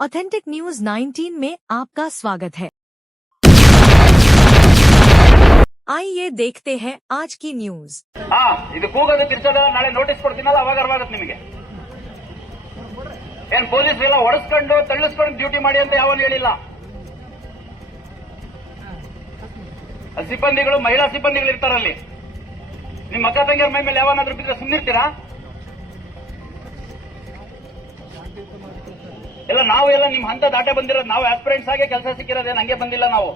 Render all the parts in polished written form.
Authentic news 19 में आपका स्वागत है। आइए देखते हैं आज की न्यूज। ಇದು ಕೂಗೋದು ಕಿರ್ಚೋದೆಲ್ಲ ನಾಳೆ ನೋಟಿಸ್ ಕೊಡ್ತೀನಲ್ಲ ಅವಾಗ ಅರ್ವಾಗತ್ತೆ ನಿಮಗೆ. ಏನ್ ಪೊಲೀಸ್ ಎಲ್ಲ ಹೊಡೆಸ್ಕೊಂಡು ತಳ್ಳಿಸ್ಕೊಂಡು ಡ್ಯೂಟಿ ಮಾಡಿ ಅಂತ ಯಾವನು ಹೇಳಿಲ್ಲ. ಸಿಬ್ಬಂದಿಗಳು ಮಹಿಳಾ ಸಿಬ್ಬಂದಿಗಳು ಇರ್ತಾರಲ್ಲಿ. ನಿಮ್ಮ ಅಕ್ಕ ತಂಗಿಯರ ಮೈ ಮೇಲೆ ಯಾವನಾದ್ರೂ ಬಿದ್ದರೆ ಸುಮ್ಮನಿರ್ತೀರಾ? ಎಲ್ಲ ನಾವು ಎಲ್ಲ ನಿಮ್ ಹಂತ ದಾಟೆ ಬಂದಿರೋದು. ನಾವು ಆಸ್ಪಿರೆಂಟ್ಸ್ ಆಗಿ ಕೆಲಸ ಸಿಕ್ಕಿರೋದೇನು ಹಂಗೆ ಬಂದಿಲ್ಲ ನಾವು,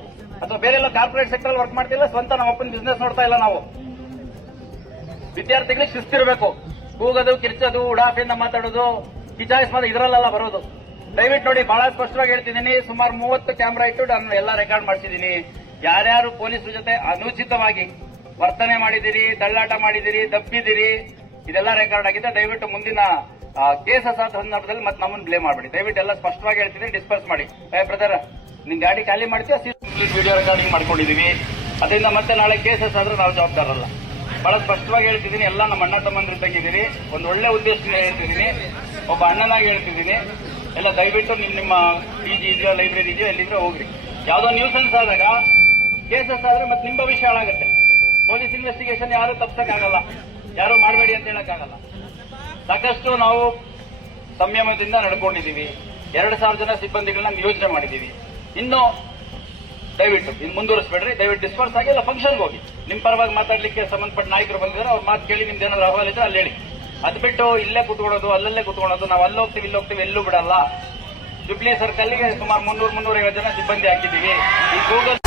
ಅಥವಾ ಬೇರೆ ಎಲ್ಲ ಕಾರ್ಪೊರೇಟ್ ಸೆಕ್ಟರ್ ವರ್ಕ್ ಮಾಡ್ತಿಲ್ಲ, ಸ್ವಂತ ನಮ್ಮ ಅಪ್ಪನ ಬಿಸ್ನೆಸ್ ನೋಡ್ತಾ ಇಲ್ಲ ನಾವು. ವಿದ್ಯಾರ್ಥಿಗಳಿಗೆ ಶಿಸ್ತಿರ್ಬೇಕು. ಕೂಗೋದು ಕಿರ್ಚೋದು ಉಡಾಫಿಯಿಂದ ಮಾತಾಡೋದು ಕಿಚಾಯಿಸ್ ಇದರಲ್ಲೆಲ್ಲ ಬರೋದು. ದಯವಿಟ್ಟು ನೋಡಿ, ಬಹಳ ಸ್ಪಷ್ಟವಾಗಿ ಹೇಳ್ತಿದ್ದೀನಿ. ಸುಮಾರು 30 ಕ್ಯಾಮೆರಾ ಇಟ್ಟು ನಾನು ಎಲ್ಲ ರೆಕಾರ್ಡ್ ಮಾಡಿಸಿದ್ದೀನಿ. ಯಾರ್ಯಾರು ಪೊಲೀಸರ ಜೊತೆ ಅನುಚಿತವಾಗಿ ವರ್ತನೆ ಮಾಡಿದಿರಿ, ತಳ್ಳಾಟ ಮಾಡಿದಿರಿ, ದಬ್ಬಿದಿರಿ, ಇದೆಲ್ಲ ರೆಕಾರ್ಡ್ ಆಗಿದೆ. ದಯವಿಟ್ಟು ಮುಂದಿನ ಕೇಸಸ್ ಆದ ಸಂದರ್ಭದಲ್ಲಿ ಮತ್ತೆ ನಮ್ಮನ್ನು ಬ್ಲೇಮ್ ಮಾಡಬೇಡಿ. ದಯವಿಟ್ಟು ಎಲ್ಲ ಸ್ಪಷ್ಟವಾಗಿ ಹೇಳ್ತಿದ್ದೀನಿ, ಡಿಸ್ಕಸ್ ಮಾಡಿ. ಬ್ರದರ್, ನಿನ್ ಗಾಡಿ ಖಾಲಿ ಮಾಡ್ತೀಯ, ವಿಡಿಯೋ ರೆಕಾರ್ಡಿಂಗ್ ಮಾಡ್ಕೊಂಡಿದೀವಿ. ಅದರಿಂದ ಮತ್ತೆ ನಾಳೆ ಕೇಸಸ್ ಆದ್ರೆ ನಾವು ಜವಾಬ್ದಾರಲ್ಲ. ಬಹಳ ಸ್ಪಷ್ಟವಾಗಿ ಹೇಳ್ತಿದ್ದೀನಿ. ಎಲ್ಲ ನಮ್ಮ ಅಣ್ಣ ತಮ್ಮಂದ್ರು ತಂಗಿದ್ದೀರಿ. ಒಂದು ಒಳ್ಳೆ ಉದ್ದೇಶದಿಂದ ಹೇಳ್ತಿದ್ದೀನಿ, ಒಬ್ಬ ಅಣ್ಣನಾಗಿ ಹೇಳ್ತಿದ್ದೀನಿ. ಎಲ್ಲ ದಯವಿಟ್ಟು ನಿಮ್ಮ PG ಇದೆಯೋ ಲೈಬ್ರರಿ ಇದೆಯೋ ಎಲ್ಲಿದ್ರೆ ಹೋಗ್ರಿ. ಯಾವ್ದೋ ನ್ಯೂಸೆನ್ಸ್ ಆದಾಗ ಕೇಸಸ್ ಆದ್ರೆ ಮತ್ತೆ ನಿಮ್ಮ ಭವಿಷ್ಯ ಹಾಳಾಗುತ್ತೆ. ಪೊಲೀಸ್ ಇನ್ವೆಸ್ಟಿಗೇಷನ್ ಯಾರು ತಪ್ಸಕ್ಕಾಗಲ್ಲ, ಯಾರು ಮಾಡಬೇಡಿ ಅಂತ ಹೇಳಕ್ಕಾಗಲ್ಲ. ಸಾಕಷ್ಟು ನಾವು ಸಂಯಮದಿಂದ ನಡ್ಕೊಂಡಿದ್ದೀವಿ. 2,000 ಜನ ಸಿಬ್ಬಂದಿಗಳನ್ನ ನಿಯೋಜನೆ ಮಾಡಿದ್ದೀವಿ. ಇನ್ನು ದಯವಿಟ್ಟು ಇನ್ನು ಮುಂದುವರಿಸಬೇಡ್ರಿ. ದಯವಿಟ್ಟು ಡಿಸ್ಪರ್ಸ್ ಆಗಿ ಎಲ್ಲ ಫಂಕ್ಷನ್ಗೆ ಹೋಗಿ. ನಿಮ್ಮ ಪರವಾಗಿ ಮಾತಾಡ್ಲಿಕ್ಕೆ ಸಂಬಂಧಪಟ್ಟ ನಾಯಕರು ಬಂದಿದ್ದಾರೆ, ಅವ್ರ ಮಾತು ಕೇಳಿ ನಿಮ್ದು ಏನಾದ್ರು ಅಹವಾಲ್ ಇದ್ರೆ ಅಲ್ಲಿ ಹೇಳಿ. ಅದು ಬಿಟ್ಟು ಇಲ್ಲೇ ಕುತ್ಕೊಳ್ಳೋದು, ಅಲ್ಲಲ್ಲೇ ಕುತ್ಕೊಳ್ಳೋದು, ನಾವು ಅಲ್ಲಿ ಹೋಗ್ತೀವಿ ಇಲ್ಲಿ ಹೋಗ್ತೀವಿ ಎಲ್ಲೂ ಬಿಡಲ್ಲ. ಜುಬ್ಲಿ ಸರ್ಕಲ್ಗೆ ಸುಮಾರು 300-350 ಜನ ಸಿಬ್ಬಂದಿ ಹಾಕಿದ್ದೀವಿ. ಈ ಗೂಗಲ್